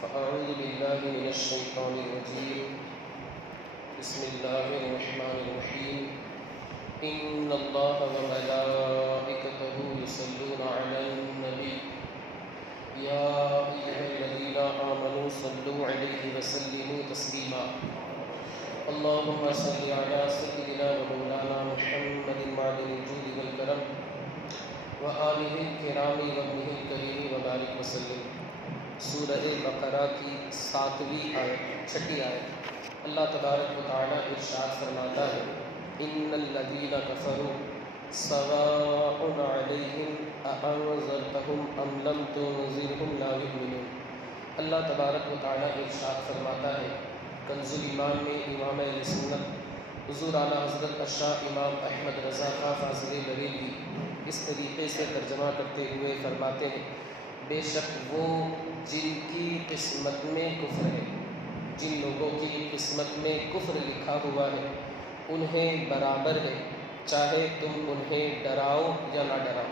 فأعوذ بالله من الشيطان الرجيم. بسم الله الرحمن الرحيم. إن الله وملائكته يصلون على النبي يا أيها الذين آمنوا صلوا عليه وسلموا تسليما. اللهم صل على سيدنا ومولانا محمد معدن الجود والكرم وآلہ الکرام وابنہ الکریم وبارک وسلم. سورہ بقرہ کی 7ویں آیت 6 آیت اللہ تبارک و تعالی ارشاد فرماتا ہے ان الذین کفروا سواء علیہم اانذرتہم ام لم تنذرہم لا یؤمنون. اللہ تبارک و تعالی ارشاد فرماتا ہے کنز ایمان میں امام اہل سنت حضور اعلیٰ حضرت الشاہ امام احمد رضا خاں فاضل بریلوی اس طریقے سے ترجمہ کرتے ہوئے فرماتے ہیں بے شک وہ جن کی قسمت میں کفر ہے، جن لوگوں کی قسمت میں کفر لکھا ہوا ہے انہیں برابر ہے چاہے تم انہیں ڈراؤ یا نہ ڈراؤ.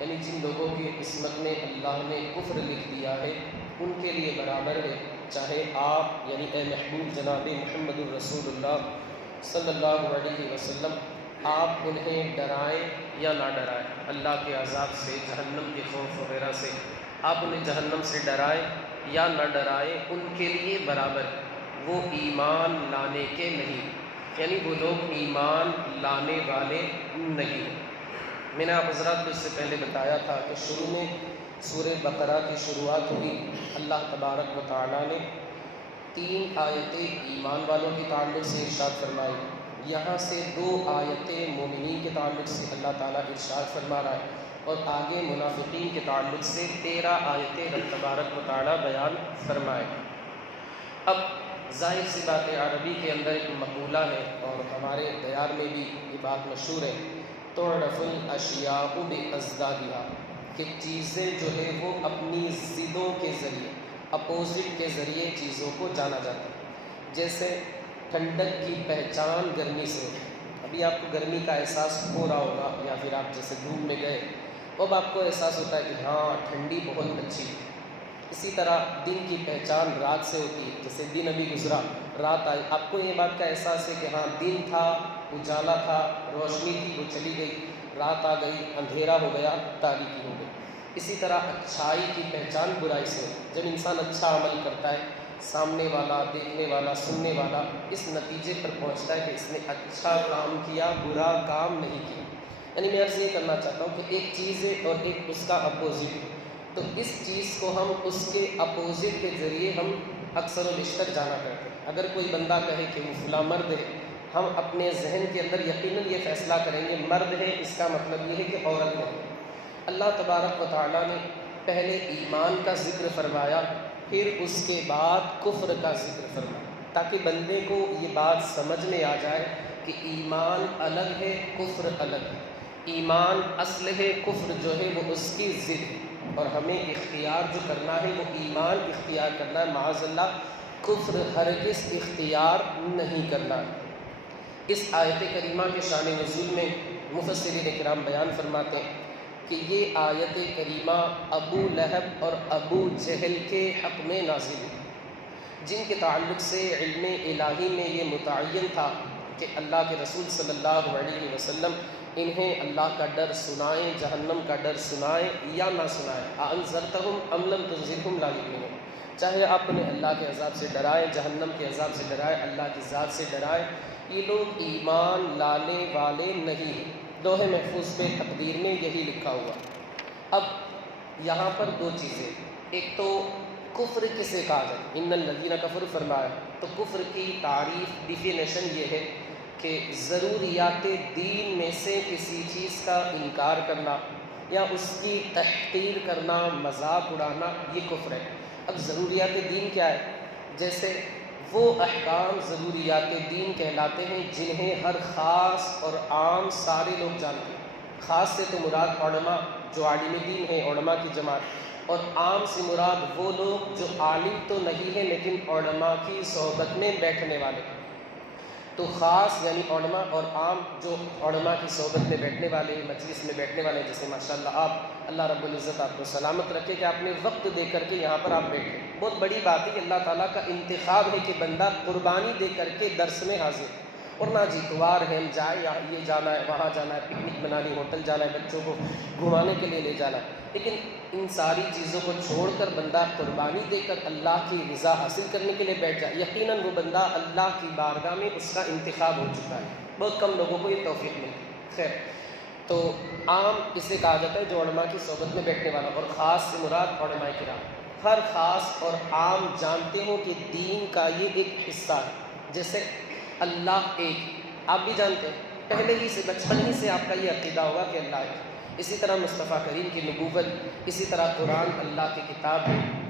یعنی جن لوگوں کی قسمت میں اللہ نے کفر لکھ دیا ہے ان کے لیے برابر ہے چاہے آپ یعنی اے محبوب جناب محمد الرسول اللہ صلی اللہ علیہ وسلم آپ انہیں ڈرائیں یا نہ ڈرائیں اللہ کے عذاب سے، جہنم کے خوف وغیرہ سے. آپ انہیں جہنم سے ڈرائیں یا نہ ڈرائیں ان کے لیے برابر ہے. وہ ایمان لانے کے نہیں، یعنی وہ لوگ ایمان لانے والے نہیں. میں نے آپ حضرات کو اس سے پہلے بتایا تھا کہ شروع میں سورہ بقرہ کی شروعات ہوئی. اللہ تبارک و تعالیٰ نے 3 آیتیں ایمان والوں کے تعلق سے ارشاد فرمائی. یہاں سے 2 آیتیں مومنین کے تعلق سے اللہ تعالیٰ ارشاد فرما رہا ہے اور آگے منافقین کے تعلق سے 13 آیتیں رب تبارک و تعالیٰ بیان فرمائے. اب ظاہر سی بات ہے عربی کے اندر ایک مقولہ ہے اور ہمارے دیار میں بھی یہ بات مشہور ہے تعرف الاشیاء بازدادها کہ چیزیں جو ہے وہ اپنی ضدوں کے ذریعے اپوزٹ کے ذریعے چیزوں کو جانا جاتا ہے. جیسے ٹھنڈک کی پہچان گرمی سے. ابھی آپ کو گرمی کا احساس ہو رہا ہوگا یا پھر آپ جیسے دھوپ میں گئے اب آپ کو احساس ہوتا ہے کہ ہاں ٹھنڈی بہت اچھی. اسی طرح دن کی پہچان رات سے ہوتی ہے. جیسے دن ابھی گزرا رات آئی آپ کو یہ بات کا احساس ہے کہ ہاں دن تھا اجالا تھا روشنی تھی وہ چلی گئی، رات آ گئی اندھیرا ہو گیا تاریکی ہو گئی. اسی طرح اچھائی کی پہچان برائی سے. جب انسان اچھا عمل کرتا ہے سامنے والا دیکھنے والا سننے والا اس نتیجے پر پہنچتا ہے کہ اس نے اچھا کام کیا برا کام نہیں کیا. یعنی میں عرض یہ کرنا چاہتا ہوں کہ ایک چیز ہے اور ایک اس کا اپوزٹ ہے، تو اس چیز کو ہم اس کے اپوزٹ کے ذریعے ہم اکثر و بیشتر جانا کرتے ہیں. اگر کوئی بندہ کہے کہ وہ فلاں مرد ہے ہم اپنے ذہن کے اندر یقیناً یہ فیصلہ کریں گے مرد ہے اس کا مطلب یہ ہے کہ عورت نہیں. اللہ تبارک و تعالیٰ نے پہلے ایمان کا ذکر فرمایا پھر اس کے بعد کفر کا ذکر فرمایا تاکہ بندے کو یہ بات سمجھ میں آ جائے کہ ایمان الگ ہے کفر الگ ہے. ایمان اصل ہے، کفر جو ہے وہ اس کی ضد ہے اور ہمیں اختیار جو کرنا ہے وہ ایمان اختیار کرنا ہے. معاذ اللہ کفر ہرگز اختیار نہیں کرنا ہے. اس آیت کریمہ کے شان نزول میں مفسرین کرام بیان فرماتے ہیں کہ یہ آیت کریمہ ابو لہب اور ابو جہل کے حق میں نازل ہوئی جن کے تعلق سے علم الہی میں یہ متعین تھا کہ اللہ کے رسول صلی اللہ علیہ وسلم انہیں اللہ کا ڈر سنائیں، جہنم کا ڈر سنائیں یا نہ سنائیں. انذرتہم ام لم تنذرہم لا یؤمنون. چاہے آپ انہیں اللہ کے عذاب سے ڈرائیں، جہنم کے عذاب سے ڈرائیں، اللہ کی ذات سے ڈرائیں، یہ لوگ ایمان لانے والے نہیں ہیں. لوح محفوظ پہ تقدیر میں یہی لکھا ہوا. اب یہاں پر 2 چیزیں، ایک تو کفر کسے کہا جائے ان الذین کفروا فرمایا تو کفر کی تعریف ڈیفینیشن یہ ہے کہ ضروریات دین میں سے کسی چیز کا انکار کرنا یا اس کی تحقیر کرنا مذاق اڑانا یہ کفر ہے. اب ضروریات دین کیا ہے؟ جیسے وہ احکام ضروریات دین کہلاتے ہیں جنہیں ہر خاص اور عام سارے لوگ جانتے ہیں. خاص سے تو مراد علماء جو عالم دین ہیں علماء کی جماعت، اور عام سے مراد وہ لوگ جو عالم تو نہیں ہیں لیکن علماء کی صحبت میں بیٹھنے والے. تو خاص یعنی علماء اور عام جو علماء کی صحبت میں بیٹھنے والے، مجلس میں بیٹھنے والے، جیسے ماشاءاللہ آپ، اللہ رب العزت آپ کو سلامت رکھے کہ آپ نے وقت دے کر کے یہاں پر آپ بیٹھے، بہت بڑی بات ہے کہ اللہ تعالیٰ کا انتخاب ہے کہ بندہ قربانی دے کر کے درس میں حاضر، ورنہ جی اتوار ہے ہم جائے یہ جانا ہے وہاں جانا ہے، پکنک منالی ہوٹل جانا ہے، بچوں کو گھمانے کے لیے لے جانا ہے، لیکن ان ساری چیزوں کو چھوڑ کر بندہ قربانی دے کر اللہ کی رضا حاصل کرنے کے لیے بیٹھ جائے، یقیناً وہ بندہ اللہ کی بارگاہ میں اس کا انتخاب ہو چکا ہے، بہت کم لوگوں کو یہ توفیق ملتی ہے۔ خیر، تو عام اسے کہا جاتا ہے جو علماء کی صحبت میں بیٹھنے والا، اور خاص سے مراد علماء کرام، ہر خاص اور عام جانتے ہو کہ دین کا یہ ایک حصہ ہے، جیسے اللہ ایک، آپ بھی جانتے ہیں، پہلے ہی سے بچپن ہی سے آپ کا یہ عقیدہ ہوگا کہ اللہ ایک، اسی طرح مصطفیٰ کریم کی نبوت، اسی طرح قرآن اللہ کی کتاب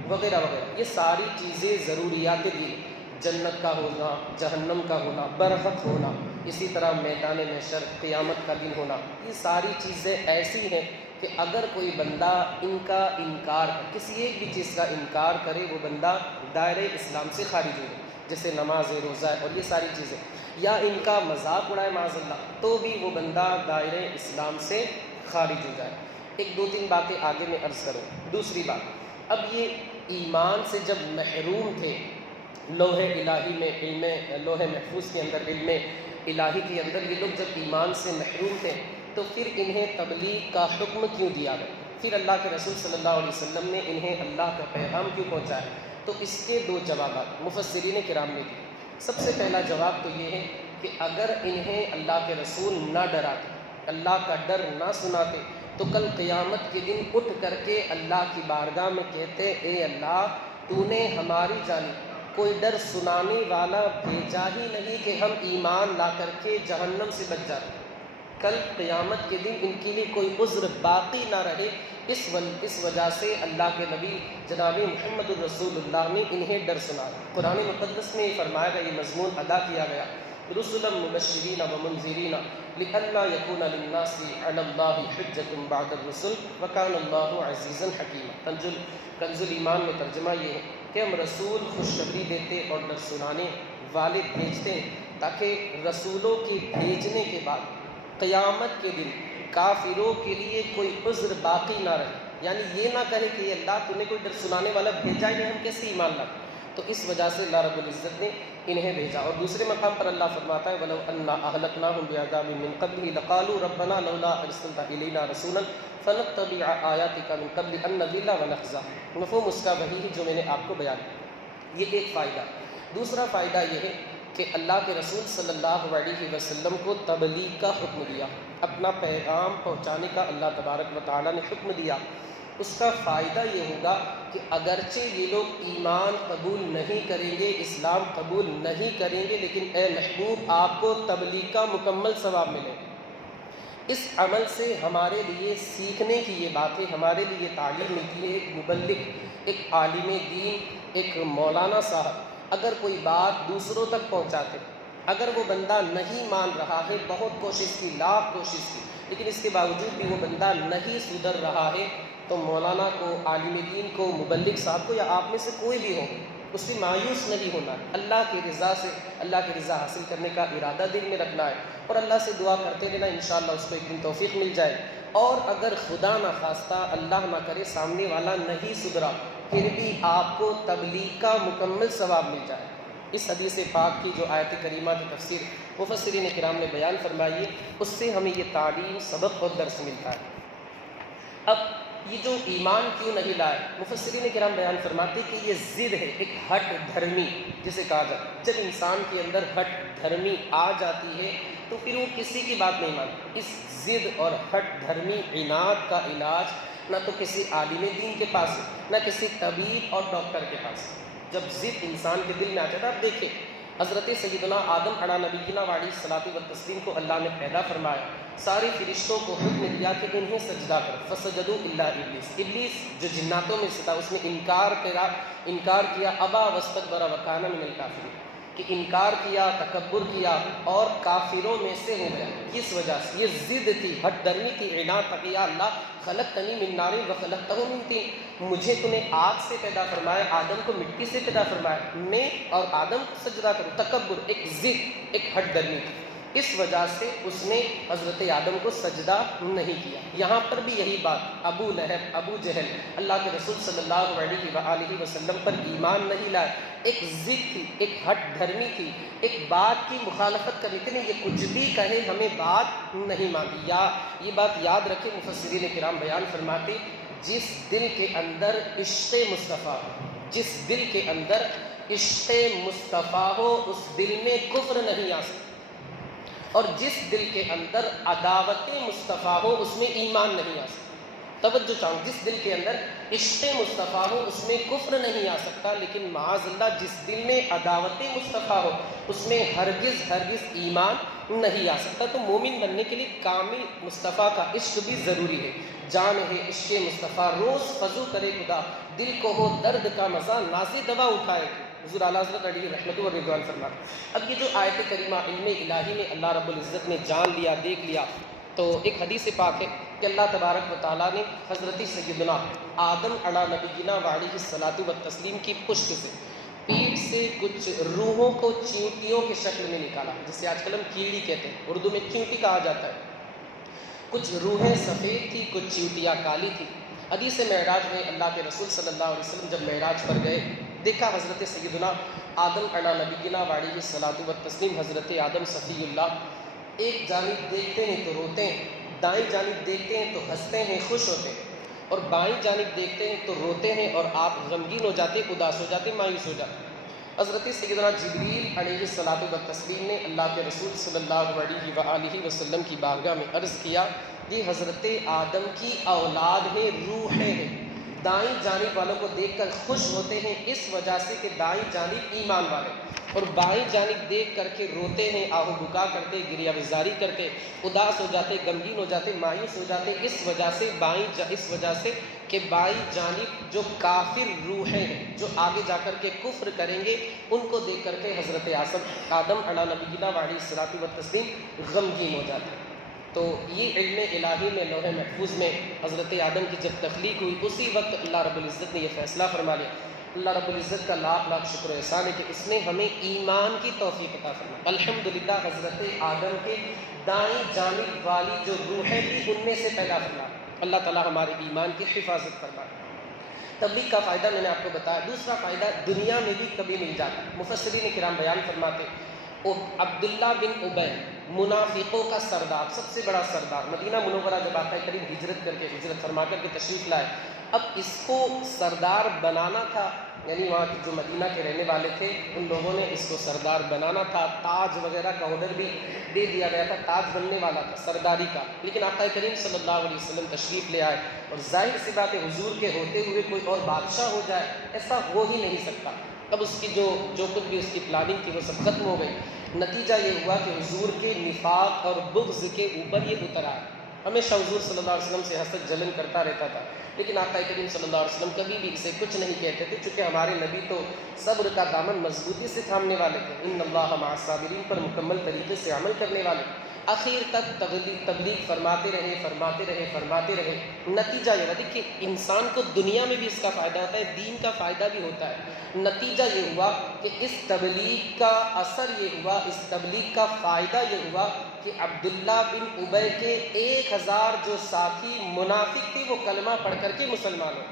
وغیرہ وغیرہ، یہ ساری چیزیں ضروریات دین، جنت کا ہونا، جہنم کا ہونا، برحق ہونا، اسی طرح میدان محشر، قیامت کا دن ہونا، یہ ساری چیزیں ایسی ہیں کہ اگر کوئی بندہ ان کا انکار، کسی ایک بھی چیز کا انکار کرے، وہ بندہ دائرہ اسلام سے خارج ہو جائے، جیسے نماز، روزہ اور یہ ساری چیزیں، یا ان کا مذاق اڑائے معاذ اللہ، تو بھی وہ بندہ دائرہ اسلام سے خارج ہو جائے۔ ایک دو تین باتیں آگے میں عرض کروں۔ دوسری بات، اب یہ ایمان سے جب محروم تھے، لوح الہی میں، علم لوح محفوظ کے اندر، علم الہی کے اندر یہ لوگ جب ایمان سے محروم تھے، تو پھر انہیں تبلیغ کا حکم کیوں دیا گیا؟ پھر اللہ کے رسول صلی اللہ علیہ وسلم نے انہیں اللہ کا پیغام کیوں پہنچایا؟ تو اس کے دو جوابات مفسرین کرام نے دیے۔ سب سے پہلا جواب تو یہ ہے کہ اگر انہیں اللہ کے رسول نہ ڈراتے، اللہ کا ڈر نہ سناتے، تو کل قیامت کے دن اٹھ کر کے اللہ کی بارگاہ میں کہتے، اے اللہ، تو نے ہماری جانب کوئی ڈر سنانے والا بھیجا ہی نہیں کہ ہم ایمان لا کر کے جہنم سے بچ جاتے۔ کل قیامت کے دن ان کے لیے کوئی عذر باقی نہ رہے، اس وجہ سے اللہ کے نبی جناب محمد الرسول اللہ نے انہیں ڈر سنایا۔ قرآن مقدس میں یہ فرمایا گیا، یہ مضمون ادا کیا گیا، رسلا مبشرین ومنذرین لئلا یکون للناس علی اللہ حجۃ بعد الرسل وکان اللہ عزیزا حکیما۔ کنز الایمان میں ترجمہ یہ ہے کہ ہم رسول خوشخبری دیتے اور ڈر سنانے والے بھیجتے ہیں، تاکہ رسولوں کے بھیجنے کے بعد قیامت کے دن کافروں کے لیے کوئی عذر باقی نہ رہے، یعنی یہ نہ کہے کہ اللہ تو نے کوئی ڈر سنانے والا بھیجا ہی نہیں، ہم کیسے ایمان لائیں؟ تو اس وجہ سے اللہ رب العزت نے انہیں بھیجا۔ اور دوسرے مقام پر اللہ فرماتا ہے وَلَوْ أَنَّا أَهْلَكْنَاهُمْ بِعَذَابٍ مِّن قَبْلِهِ لَقَالُوا رَبَّنَا لَوْلَا أَرْسَلْتَ إِلَيْنَا رَسُولًا فَنَتَّبِعَ آيَاتِكَ مِن قَبْلِ أَن نَّذِلَّ وَنَخْزَىٰ۔ مفہوم اس کا وہی ہے جو میں نے آپ کو بیان کیا، یہ ایک فائدہ۔ دوسرا فائدہ یہ ہے کہ اللہ کے رسول صلی اللہ علیہ وسلم کو تبلیغ کا حکم دیا، اپنا پیغام پہنچانے کا اللہ تبارک و تعالیٰ نے حکم دیا۔ اس کا فائدہ یہ ہوگا کہ اگرچہ یہ لوگ ایمان قبول نہیں کریں گے، اسلام قبول نہیں کریں گے، لیکن اے محبوب آپ کو تبلیغ کا مکمل ثواب ملے گا۔ اس عمل سے ہمارے لیے سیکھنے کی یہ باتیں، ہمارے لیے تعلیم ملتی ہے۔ ایک مبلغ، ایک عالم دین، ایک مولانا صاحب اگر کوئی بات دوسروں تک پہنچاتے، اگر وہ بندہ نہیں مان رہا ہے، بہت کوشش کی، لاکھ کوشش کی، لیکن اس کے باوجود بھی وہ بندہ نہیں سدھر رہا ہے، تو مولانا کو، عالم دین کو، مبلغ صاحب کو، یا آپ میں سے کوئی بھی ہو، اس سے مایوس نہیں ہونا ہے۔ اللہ کی رضا سے، اللہ کی رضا حاصل کرنے کا ارادہ دل میں رکھنا ہے، اور اللہ سے دعا کرتے رہنا، انشاءاللہ اس کو ایک دن توفیق مل جائے۔ اور اگر خدا نہ خواستہ، اللہ نہ کرے، سامنے والا نہیں سدھرا، پھر بھی آپ کو تبلیغ کا مکمل ثواب مل جائے۔ اس حدیث پاک کی جو آیت کریمہ کی تفسیر مفسرین کرام نے بیان فرمائی ہے، اس سے ہمیں یہ تعلیم، سبق اور درس ملتا ہے۔ اب یہ جو ایمان کیوں نہیں لائے، مفسرین کرام بیان فرماتے کہ یہ ضد ہے، ایک ہٹ دھرمی جسے کہا جائے۔ جب انسان کے اندر ہٹ دھرمی آ جاتی ہے تو پھر وہ کسی کی بات نہیں مانتا۔ اس ضد اور ہٹ دھرمی عناد کا علاج نہ تو کسی عالم دین کے پاس ہے، نہ کسی طبیب اور ڈاکٹر کے پاس ہے۔ جب ضد انسان کے دل میں آ جاتا ہے، اب دیکھیں حضرت سیدنا آدم علیہ نبینا وعلیہ الصلاۃ والتسلیم کو اللہ نے پیدا فرمایا، سارے فرشتوں کو حکم دیا کہ انہیں سجدہ کرو، فسجدوا الا ابلیس۔ ابلیس جو جناتوں میں سے تھا، اس نے انکار کیا، ابا واستکبر وکان من الکافرین۔ کہ انکار کیا، تکبر کیا اور کافروں میں سے ہو گیا. کس وجہ سے؟ یہ ضد تھی، ہٹ درمی تھی، عناد تھا کہ یا اللہ خلقتنی من نار وخلقتہ من طین، مجھے تو نے آگ سے پیدا فرمایا، آدم کو مٹی سے پیدا فرمایا، میں اور آدم کو سجدہ کروں. تکبر، ایک ضد، ایک ہٹ درمی تھی. اس وجہ سے اس نے حضرت آدم کو سجدہ نہیں کیا. یہاں پر بھی یہی بات، ابو لہب، ابو جہل اللہ کے رسول صلی اللہ علیہ وآلہ وسلم پر ایمان نہیں لائے. ایک ضد تھی، ایک ہٹ دھرمی تھی، ایک بات کی مخالفت کرنی تھی. یہ کچھ بھی کہے ہمیں بات نہیں مانی. یا یہ بات یاد رکھیں، مفسرین کرام بیان فرماتے جس دل کے اندر عشق مصطفیٰ، جس دل کے اندر عشق مصطفیٰ ہو اس دل میں کفر نہیں آ سکتا، اور جس دل کے اندر عداوت مصطفیٰ ہو اس میں ایمان نہیں آ سکتا. توجہ چاہوں، جس دل کے اندر عشق مصطفیٰ ہو اس میں کفر نہیں آ سکتا، لیکن معاذ اللہ جس دل میں عداوت مصطفیٰ ہو اس میں ہرگز ہرگز ایمان نہیں آ سکتا. تو مومن بننے کے لیے کامل مصطفیٰ کا عشق بھی ضروری ہے. جان ہے عشق مصطفیٰ، روز فضو کرے خدا، دل کو ہو درد کا مزہ، نازِ دوا اٹھائے حضور اعلیٰ حضرت علیہ رحمت و رضوان فرماتے. اب یہ جو آیت کریمہ علم الہی میں اللہ رب العزت نے جان لیا، دیکھ لیا، تو ایک حدیث پاک ہے کہ اللہ تبارک و تعالیٰ نے حضرت سیدنا آدم علیہ نبینا وعلیہ الصلاۃ والتسلیم کی پشت سے، پیٹھ سے کچھ روحوں کو چیونٹیوں کے شکل میں نکالا، جسے آج کل ہم کیڑی کہتے ہیں، اردو میں چیونٹی کہا جاتا ہے. کچھ روحیں سفید تھی، کچھ چیونٹیاں کالی تھی. حدیث معراج میں اللہ کے رسول صلی اللہ علیہ وسلم جب معراج پر گئے، دیکھا حضرت سیدنا آدم علیہ نبینا وعلیہ الصلاۃ والتسلیم، حضرت آدم صفی اللہ ایک جانب دیکھتے ہیں تو روتے ہیں، دائیں جانب دیکھتے ہیں تو ہنستے ہیں، خوش ہوتے ہیں، اور بائیں جانب دیکھتے ہیں تو روتے ہیں اور آپ غمگین ہو جاتے، اداس ہو جاتے، مایوس ہو جاتے. حضرت سیدنا جبریل علیہ الصلاۃ والتسلیم نے اللہ کے رسول صلی اللہ علیہ وآلہ وسلم کی بارگاہ میں عرض کیا، یہ حضرت آدم کی اولاد ہے، روحیں ہیں. دائیں جانب والوں کو دیکھ کر خوش ہوتے ہیں اس وجہ سے کہ دائیں جانب ایمان والے، اور بائیں جانب دیکھ کر کے روتے ہیں، آہو بکا کرتے، گریہ وزاری کرتے، اداس ہو جاتے، غمگین ہو جاتے، مایوس ہو جاتے، اس وجہ سے کہ بائیں جانب جو کافر روحیں ہیں جو آگے جا کر کے کفر کریں گے، ان کو دیکھ کر کے حضرت آدم علیہ نبینا وعلیہ الصلاۃ والتسلیم غمگین ہو جاتے ہیں. تو یہ علم الہی میں لوح محفوظ میں حضرت آدم کی جب تخلیق ہوئی اسی وقت اللہ رب العزت نے یہ فیصلہ فرما لیا. اللہ رب العزت کا لاکھ لاکھ شکر و احسان ہے کہ اس نے ہمیں ایمان کی توفیق عطا فرمائی. الحمدللہ حضرت آدم کے دائیں جانب والی جو روحیں تھیں ان میں سے پیدا فرمائی. اللہ تعالیٰ ہمارے ایمان کی حفاظت فرمائے. تبلیغ کا فائدہ میں نے آپ کو بتایا. دوسرا فائدہ دنیا میں بھی کبھی مل جاتا ہے. مفسرین کرام بیان فرماتے عبداللہ بن ابی منافقوں کا سردار، سب سے بڑا سردار، مدینہ منورہ جب آقا کریم ہجرت فرما کر کے تشریف لائے، اب اس کو سردار بنانا تھا، یعنی وہاں کے جو مدینہ کے رہنے والے تھے ان لوگوں نے اس کو سردار بنانا تھا. تاج وغیرہ کا آرڈر بھی دے دیا گیا تھا، تاج بننے والا تھا سرداری کا. لیکن آقا کریم صلی اللہ علیہ وسلم تشریف لے آئے، اور ظاہر سی بات ہے حضور کے ہوتے ہوئے کوئی اور بادشاہ ہو جائے ایسا ہو ہی نہیں سکتا. اب اس کی جو کچھ بھی اس کی پلاننگ تھی وہ سب ختم ہو گئی. نتیجہ یہ ہوا کہ حضور کے نفاق اور بغض کے اوپر یہ اترا. ہمیشہ حضور صلی اللہ علیہ وسلم سے حسد جلن کرتا رہتا تھا، لیکن آقا کریم صلی اللہ علیہ وسلم کبھی بھی اسے کچھ نہیں کہتے تھے، چونکہ ہمارے نبی تو صبر کا دامن مضبوطی سے تھامنے والے تھے. ان اللہ مع الصابرین پر مکمل طریقے سے عمل کرنے والے. آخر تک تبلیغ فرماتے رہے. نتیجہ یہ ہوا کہ انسان کو دنیا میں بھی اس کا فائدہ ہوتا ہے، دین کا فائدہ بھی ہوتا ہے. نتیجہ یہ ہوا کہ اس تبلیغ کا اثر یہ ہوا، اس تبلیغ کا فائدہ یہ ہوا کہ عبداللہ بن ابی کے 1000 جو ساتھی منافق تھے وہ کلمہ پڑھ کر کے مسلمان ہو.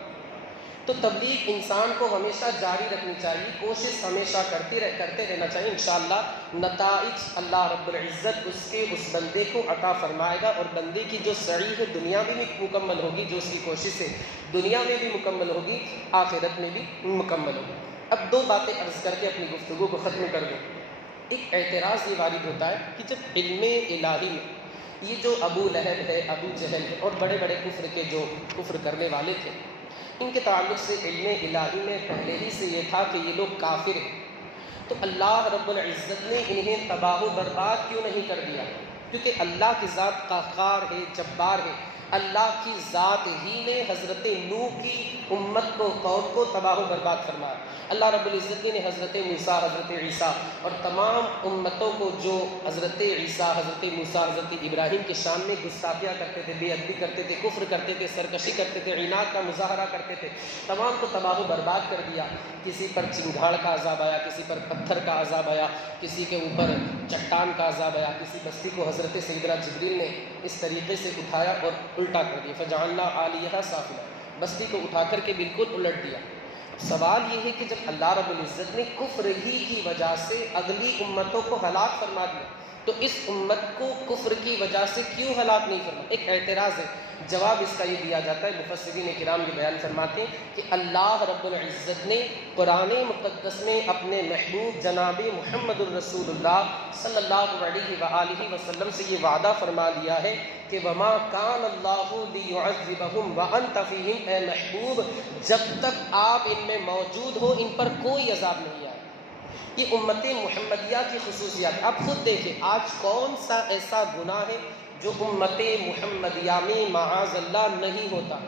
تو تبلیغ انسان کو ہمیشہ جاری رکھنی چاہیے، کوشش ہمیشہ کرتے رہنا چاہیے. انشاءاللہ نتائج اللہ رب العزت اس بندے کو عطا فرمائے گا، اور بندے کی جو سعی ہے دنیا میں بھی مکمل ہوگی، جو اس کی کوشش ہے دنیا میں بھی مکمل ہوگی، آخرت میں بھی مکمل ہوگی. اب 2 باتیں عرض کر کے اپنی گفتگو کو ختم کر دوں. ایک اعتراض یہ وارد ہوتا ہے کہ جب علم الہی میں یہ جو ابو لہب ہے، ابو جہل ہے، اور بڑے بڑے کفر کے جو کفر کرنے والے تھے، ان کے تعلق سے علم الہی میں پہلے ہی سے یہ تھا کہ یہ لوگ کافر ہیں، تو اللہ رب العزت نے انہیں تباہ و برباد کیوں نہیں کر دیا؟ کیونکہ اللہ کی ذات قہار ہے، جبار ہے. اللہ کی ذات ہی نے حضرت نوح کی امت کو، قوم کو تباہ و برباد فرمایا۔ اللہ رب العزت نے حضرت موسیٰ، حضرت عیسیٰ اور تمام امتوں کو جو حضرت عیسیٰ، حضرت موسیٰ، حضرت ابراہیم کے شان میں گستاخیاں کرتے تھے، بے ادبی کرتے تھے، کفر کرتے تھے، سرکشی کرتے تھے، عناد کا مظاہرہ کرتے تھے، تمام کو تباہ و برباد کر دیا۔ کسی پر چنگھاڑ کا عذاب آیا، کسی پر پتھر کا عذاب آیا، کسی کے اوپر چٹان کا عذاب آیا، کسی بستی کو حضرت سیدنا جبریل نے اس طریقے سے اٹھایا اور الٹا کر دیا، فجعلنا عالیہا سافلہ، بستی کو اٹھا کر کے بالکل الٹ دیا۔ سوال یہ ہے کہ جب اللہ رب العزت نے کفر ہی کی وجہ سے اگلی امتوں کو ہلاک فرما دیا تو اس امت کو کفر کی وجہ سے کیوں ہلاک نہیں فرما؟ ایک اعتراض ہے، جواب اس کا یہ دیا جاتا ہے، مفسرین کرام یہ بیان فرماتے ہیں کہ اللہ رب العزت نے قرآن مقدس میں اپنے محبوب جناب محمد الرسول اللہ صلی اللہ علیہ وآلہ وسلم سے یہ وعدہ فرما لیا ہے کہ وما کان اللہ لیعذبہم وانت فیہم، اے محبوب جب تک آپ ان میں موجود ہو ان پر کوئی عذاب نہیں آئے۔ یہ امت محمدیہ کی خصوصیات۔ آپ خود دیکھیں آج کون سا ایسا گناہ ہے جو امت محمدیہ میں معاذ اللہ نہیں ہوتا،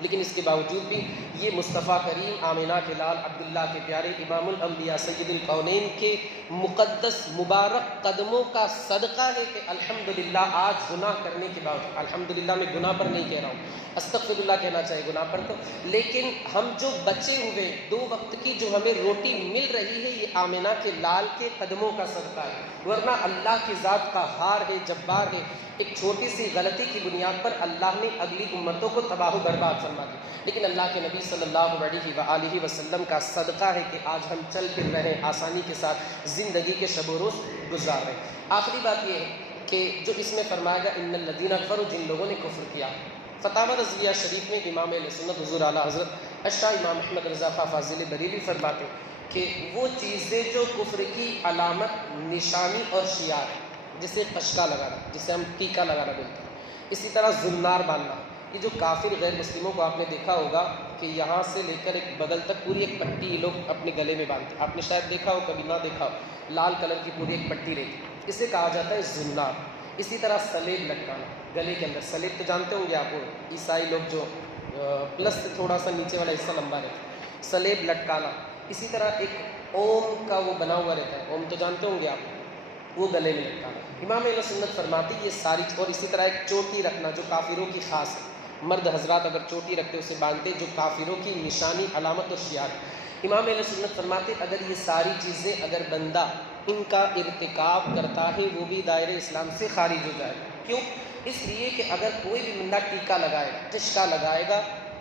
لیکن اس کے باوجود بھی یہ مصطفیٰ کریم آمنہ کے لال عبداللہ کے پیارے امام الانبیاء سید الکونین کے مقدس مبارک قدموں کا صدقہ ہے کہ الحمدللہ آج گناہ کرنے کے باوجود، الحمدللہ میں گناہ پر نہیں کہہ رہا ہوں، استغفر اللہ کہنا چاہیے گناہ پر تو، لیکن ہم جو بچے ہوئے 2 وقت کی جو ہمیں روٹی مل رہی ہے یہ آمنہ کے لال کے قدموں کا صدقہ ہے، ورنہ اللہ کی ذات کا قہار ہے، جبار ہے۔ ایک چھوٹی سی غلطی کی بنیاد پر اللہ نے اگلی امتوں کو تباہ و برباد فرما دی، لیکن اللہ کے نبی صلی اللہ علیہ وآلہ وسلم کا صدقہ ہے کہ آج ہم چل پھر رہے ہیں، آسانی کے ساتھ زندگی کے شب و روز گزار رہے ہیں۔ آخری بات یہ ہے کہ جو اس میں فرمایا گا ان الذین کفروا، جن لوگوں نے کفر کیا، فتاوی رضویہ شریف میں امام اہل سنت حضور اعلیٰ حضرت اشرا امام احمد رضا خان فاضل بریلوی فرماتے ہیں کہ وہ چیزیں جو کفر کی علامت، نشانی اور شعار ہے، جسے قشقہ لگانا، جسے ہم ٹیکا لگانا بولتے ہیں، اسی طرح زنار باندھنا، یہ جو کافر غیر مسلموں کو آپ نے دیکھا ہوگا کہ یہاں سے لے کر ایک بغل تک پوری ایک پٹی یہ لوگ اپنے گلے میں باندھتے ہیں، آپ نے شاید دیکھا ہو، کبھی نہ دیکھا ہو، لال کلر کی پوری ایک پٹی رہتی ہے، اسے کہا جاتا ہے زنار۔ اسی طرح سلیب لٹکانا گلے کے اندر، سلیب تو جانتے ہوں گے آپ، عیسائی لوگ جو پلس سے تھوڑا سا نیچے والا حصہ لمبا رہتا ہے، سلیب لٹکانا۔ اسی طرح ایک اوم کا وہ بنا ہوا رہتا ہے، اوم تو جانتے ہوں گے آپ، وہ گلے میں لٹکانا۔ امام اہل سنت فرماتی یہ ساری، اور اسی طرح ایک چوٹی رکھنا جو کافروں کی خاص ہے، مرد حضرات اگر چوٹی رکھتے اسے باندھتے، جو کافروں کی نشانی، علامت اور شعار ہے۔ امام اہل سنت فرماتے اگر یہ ساری چیزیں اگر بندہ ان کا ارتکاب کرتا ہے وہ بھی دائرہ اسلام سے خارج ہو جائے گا۔ کیوں؟ اس لیے کہ اگر کوئی بھی بندہ ٹیکا لگائے گا، چشکا لگائے گا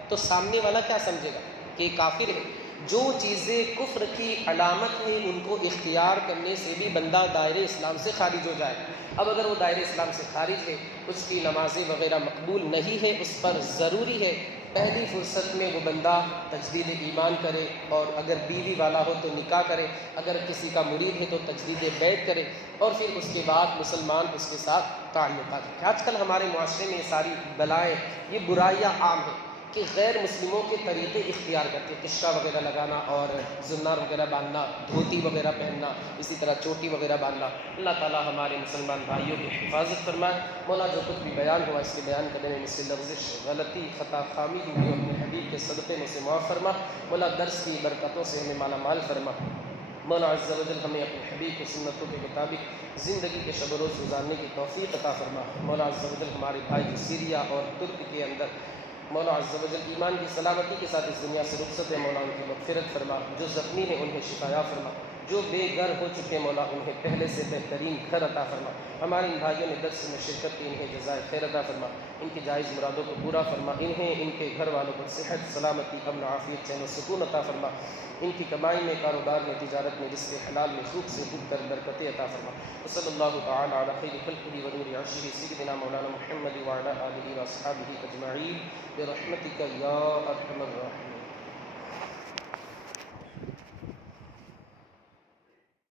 تو سامنے والا کیا سمجھے گا کہ یہ کافر ہے۔ جو چیزیں کفر کی علامت ہیں ان کو اختیار کرنے سے بھی بندہ دائرہ اسلام سے خارج ہو جائے۔ اب اگر وہ دائرہ اسلام سے خارج ہے، اس کی نمازیں وغیرہ مقبول نہیں ہے، اس پر ضروری ہے پہلی فرصت میں وہ بندہ تجدید ایمان کرے، اور اگر بیوی والا ہو تو نکاح کرے، اگر کسی کا مرید ہے تو تجدید بیعت کرے، اور پھر اس کے بعد مسلمان اس کے ساتھ تعلقات رکھے۔ آج کل ہمارے معاشرے میں یہ ساری بلائیں، یہ برائیاں عام ہیں کہ غیر مسلموں کے طریقے اختیار کرتے ہیں، قشقہ وغیرہ لگانا اور زنار وغیرہ باندھنا، دھوتی وغیرہ پہننا، اسی طرح چوٹی وغیرہ باندھنا۔ اللہ تعالیٰ ہمارے مسلمان بھائیوں کی حفاظت فرمائے۔ مولا جو کچھ بھی بیان ہوا اس کے بیان کرنے میں سے لفظش، غلطی، خطا، خامی ہوئی اپنے حبیب کے صدقے میں سے معاف فرما۔ مولا درس کی برکتوں سے ہمیں مالا مال فرما۔ مولا عز و جل ہمیں اپنے حبیب کی سنتوں کے مطابق زندگی کے شب و روز گزارنے کی توفیق عطا فرما۔ مولا عز و جل ہمارے بھائی جو سیریا اور ترک کے اندر مولا عز و جل ایمان کی سلامتی کے ساتھ اس دنیا سے رخصت ہے، مولا ان کی مغفرت فرما۔ جو زخمی ہیں انہیں شفا فرما، جو بے گھر ہو چکے مولا انہیں پہلے سے بہترین گھر عطا فرما۔ ہمارے ان بھائیوں نے درس میں شرکت کی، انہیں جزائے خیر عطا فرما، ان کی جائز مرادوں کو پورا فرما، انہیں ان کے گھر والوں کو صحت، سلامتی، امن، عافیت، چین و سکون عطا فرما۔ ان کی کمائی میں، کاروبار میں، تجارت میں، رزق حلال میں خوب سے خوب کر برکتیں عطا فرما۔ وصلی اللہ تعالی علی خیر خلقہ و نور عرشہ سیدنا مولانا محمد وعلی آلہ واصحابہ اجمعین برحمتک یا ارحم الراحمین۔